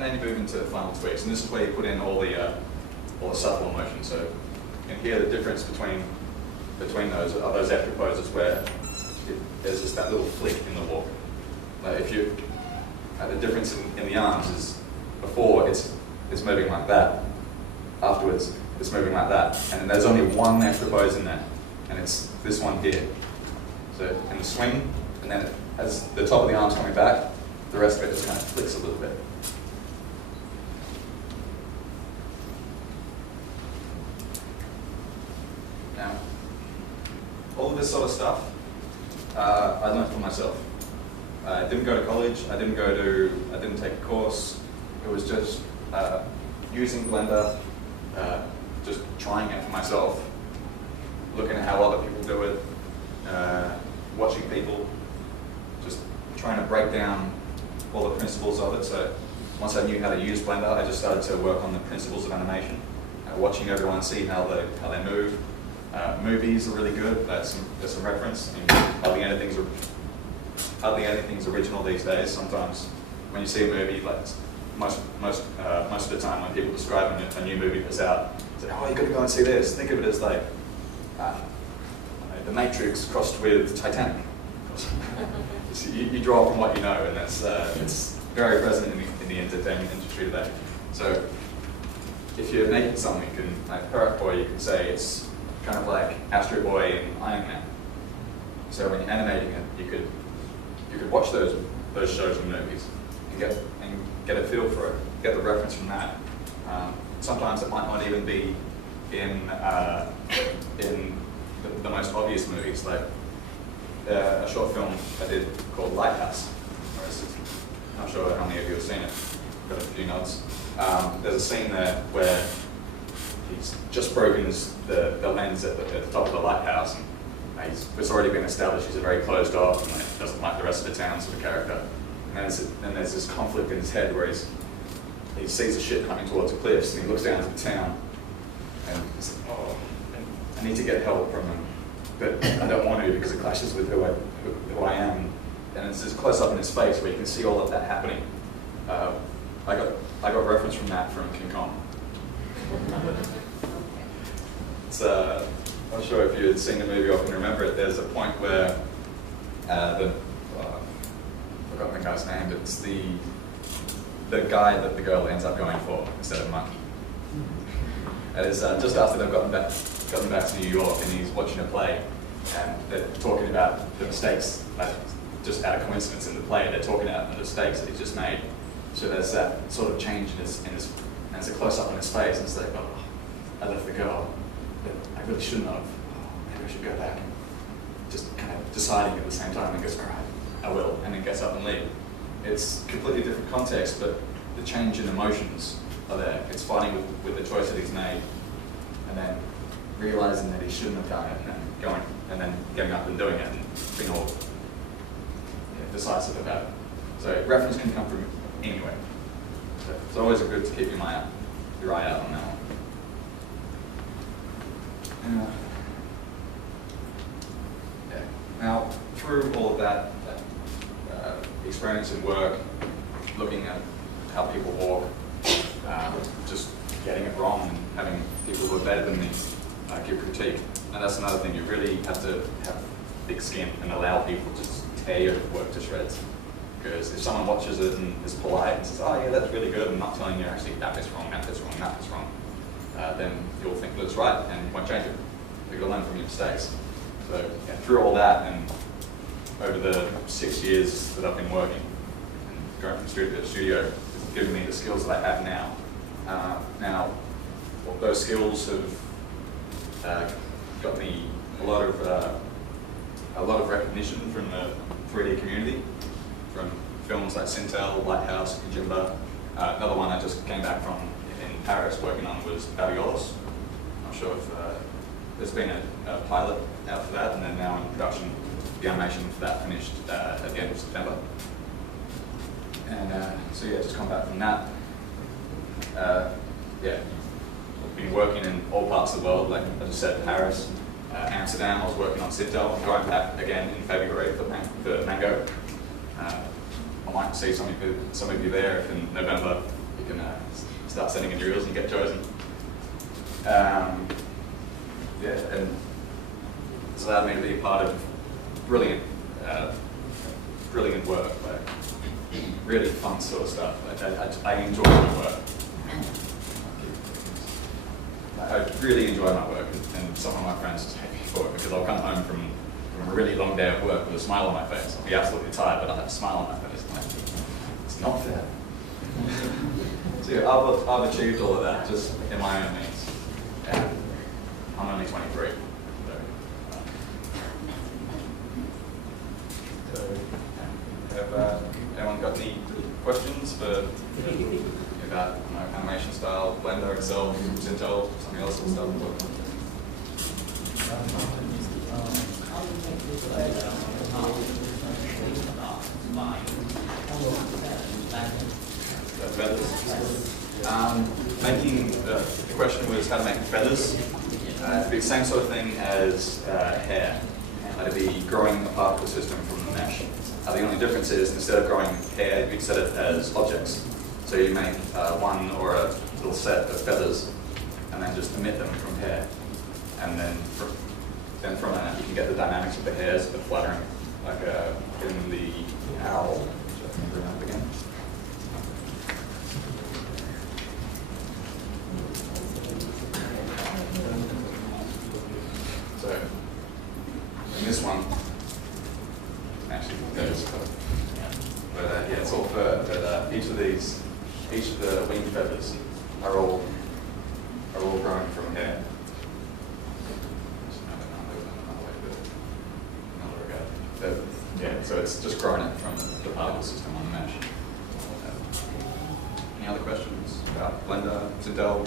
and then you move into the final tweaks, and this is where you put in all the subtle emotion. So you can hear the difference between those are those extra poses where there's just that little flick in the walk. Like if you the difference in the arms is before it's moving like that, afterwards it's moving like that, and then there's only one extra pose in there, and it's this one here. So in the swing, and then as the top of the arm's coming back, the rest of it just kind of flicks a little bit. Now, all of this sort of stuff, I learned for myself. I didn't go to college, I didn't take a course. It was just using Blender, just trying it for myself, looking at how other people do it, watching people, just trying to break down all the principles of it. So once I knew how to use Blender, I just started to work on the principles of animation, watching everyone see how they move. Movies are really good. There's some reference. I mean, hardly anything's original these days. Sometimes when you see a movie, like most of the time when people describe a new movie that's out, say, "Oh, you got to go and see this." Think of it as like The Matrix crossed with Titanic. So you draw from what you know, and that's it's very present in the entertainment industry today. So if you're making something, like Parrot Boy, you can say it's kind of like Astro Boy and Iron Man. So when you're animating it, you could watch those shows and movies and get a feel for it, get the reference from that. Sometimes it might not even be in the most obvious movies, like a short film I did called Lighthouse. I'm not sure how many of you have seen it. Got a few nods. There's a scene there where he's just broken the lens at the top of the lighthouse, and it's already been established he's a very closed off and doesn't like the rest of the town sort of character. And then there's this conflict in his head where he sees the ship coming towards the cliffs, and he looks down to the town, and he's like, "Oh, I need to get help from them, but I don't want to because it clashes with who I am." And it's this close up in his face where you can see all of that happening. I got reference from that from King Kong. It's I'm not sure if you had seen the movie or can remember it. There's a point where I forgot the guy's name, but it's the guy that the girl ends up going for instead of Monkey. And it's just after they've gotten back to New York, and he's watching a play, and they're talking about the mistakes, like just out of coincidence in the play, they're talking about the mistakes that he's just made. So there's that sort of change in his and it's a close up on his face, and it's like, "Oh, I left the girl, but I really shouldn't have. Oh, maybe I should go back." And just kind of deciding at the same time, and goes, "All right, I will," and then gets up and leaves. It's completely different context, but the change in emotions are there. It's fighting with the choice that he's made, and then realizing that he shouldn't have done it, and then getting up and doing it, and being all decisive about it. So reference can come from anywhere. So it's always good to keep your eye out on that one. Now, through all of that experience and work, looking at how people walk, just getting it wrong, and having people who are better than me give critique. And that's another thing, you really have to have thick skin and allow people to just tear your work to shreds. Because if someone watches it and is polite and says, "Oh yeah, that's really good," and not telling you actually that bit's wrong, that bit's wrong, that bit's wrong, then you'll think that it's right and you won't change it. You've got to learn from your mistakes. So yeah, through all that, and over the 6 years that I've been working and going from studio to studio, it's given me the skills that I have now. Now, those skills have got me a lot of recognition from the 3D community, from films like Sintel, Lighthouse, Kajimba. Another one I just came back from in Paris working on was Babiolos. Not sure if there's been a pilot out for that, and then now in production, the animation for that finished at the end of September. And so yeah, just come back from that. I've been working in all parts of the world, like I just said, Paris, Amsterdam. I was working on Sintel. I'm going back again in February for Mango. I might see some of you there if in November you can start sending in your reels and get chosen. Yeah, and it's allowed me to be a part of brilliant work, like really fun sort of stuff. Like I enjoy my work. I really enjoy my work, and some of my friends just hate me for it because I'll come home from a really long day of work with a smile on my face. I'll be absolutely tired, but I'll have a smile on my face. Like, it's not fair. So yeah, I've achieved all of that just in my own means. And I'm only 23. So have anyone got any questions about animation style, Blender itself, Intel, something else and stuff? Feathers. The question was how to make feathers. It'd be the same sort of thing as hair. It'd be growing a particle system from the mesh. The only difference is instead of growing hair, you'd set it as objects. So you make one or a little set of feathers and then just emit them from hair. And then from that you can get the dynamics of the hairs, the fluttering, like in the owl, which I can bring up again. So in this one, actually goes, but yeah, it's all fur. But each of the wing feathers are all grown from hair. Yeah, so it's just growing it from the particle system on the mesh. Any other questions about Blender, Intel?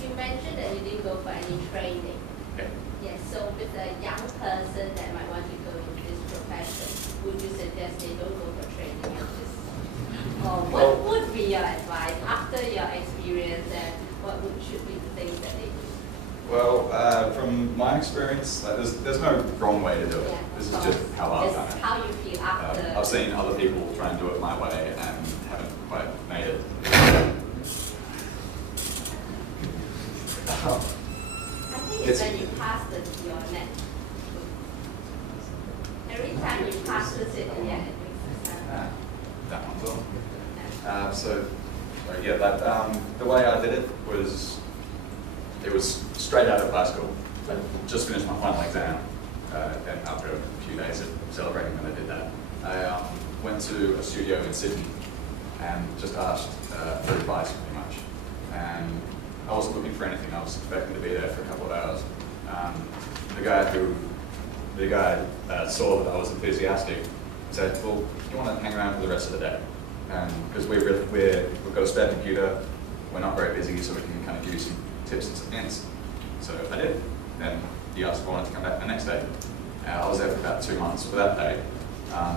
You mentioned that you didn't go for any training. Okay. Yes, so with a young person that might want to go into this profession, would you suggest they don't go for training at this? Or what would be your advice after your experience, and what should be the things that they do? Well, from my experience, there's no wrong way to do it. Yeah, this is just how I've done it. How you feel after. I've seen other people try and do it my way and haven't quite made it. I think it's when you pass your net. Every time you pass it, yeah, it makes sense. That one's on. The way I did it was straight out of high school. I just finished my final exam, and after a few days of celebrating when I did that, I went to a studio in Sydney and just asked for advice pretty much. And I wasn't looking for anything. I was expecting to be there for a couple of hours. The guy saw that I was enthusiastic, said, "Well, do you want to hang around for the rest of the day?" Because we've got a spare computer, we're not very busy, so we can kind of give you some tips and some hints. So I did. Then he asked if I wanted to come back the next day. I was there for about 2 months for that day,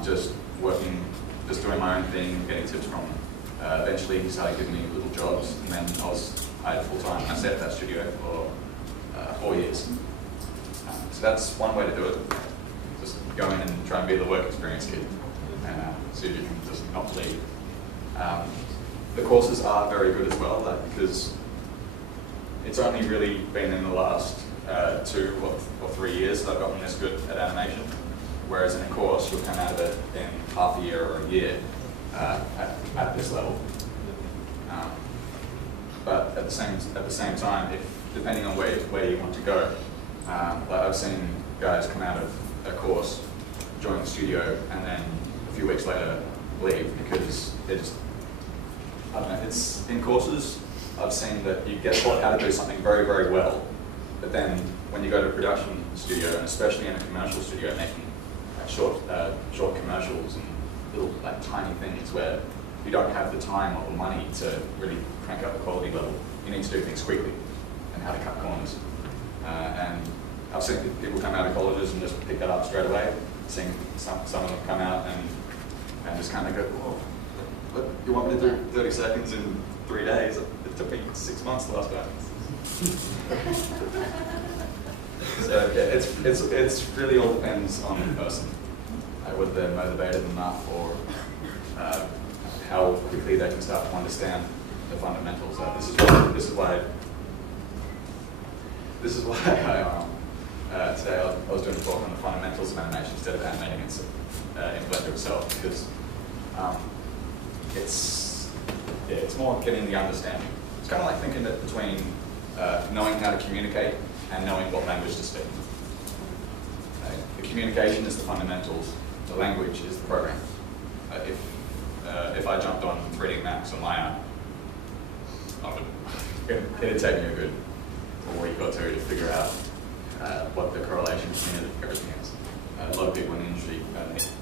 just working, just doing my own thing, getting tips from him. Eventually he started giving me little jobs, and then I had full-time, and I stayed at that studio for 4 years. So that's one way to do it. Just go in and try and be the work experience kid, and see if you can just not leave. The courses are very good as well, because it's only really been in the last 2 or 3 years that I've gotten this good at animation. Whereas in a course, you'll come out of it in half a year or a year at this level. But at the same time, depending on where you want to go, like I've seen guys come out of a course, join the studio, and then a few weeks later leave because I don't know. It's in courses. I've seen that you get taught how to do something very, very well, but then when you go to a production studio, and especially in a commercial studio, making like short commercials and little like tiny things where you don't have the time or the money to really crank up the quality level. You need to do things quickly and how to cut corners. And I've seen people come out of colleges and just pick that up straight away. Seen some of them come out and just kind of go, "Whoa, what, you want me to do 30 seconds in 3 days? It took me 6 months the last time." So yeah, it's really all depends on the person, whether they're motivated enough or how quickly they can start to understand the fundamentals. This is why today I was doing a talk on the fundamentals of animation instead of animating it in Blender itself, because it's more getting the understanding. It's kind of like thinking that between knowing how to communicate and knowing what language to speak. The communication is the fundamentals. The language is the program. If I jumped on 3D Max or Maya, it'd take me a good week or two to figure out what the correlation between everything is. A lot of people in the industry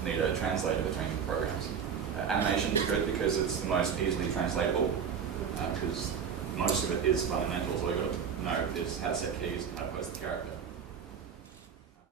need a translator between programs. Animation is good because it's the most easily translatable, because most of it is fundamentals. All you've got to know is how to set keys, how to pose the character.